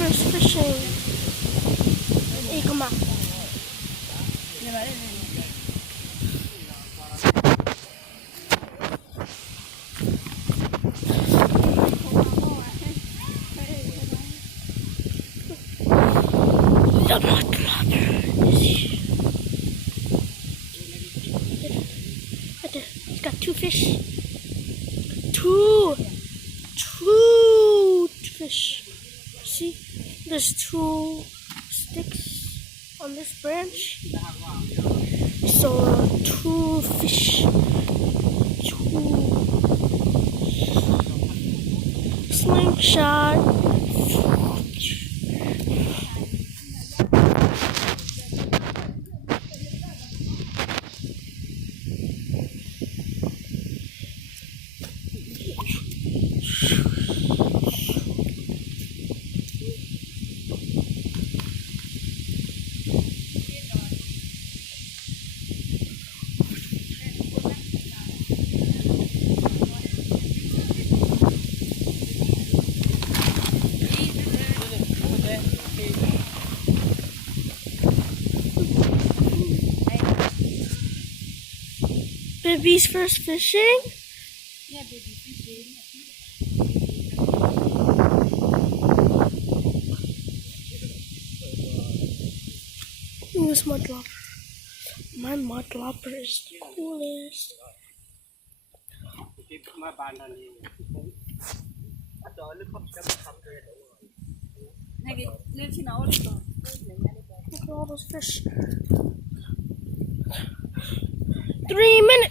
first fishing. Hey, come on. The mudlobber is here. Right there. He's got two fish. Two fish. See, there's two sticks on this branch. So two fish. Two slingshot. Baby's first fishing? Yeah, baby fishing. This mudlobber. My mudlobber is the coolest. Look at all those fish. 3 minutes.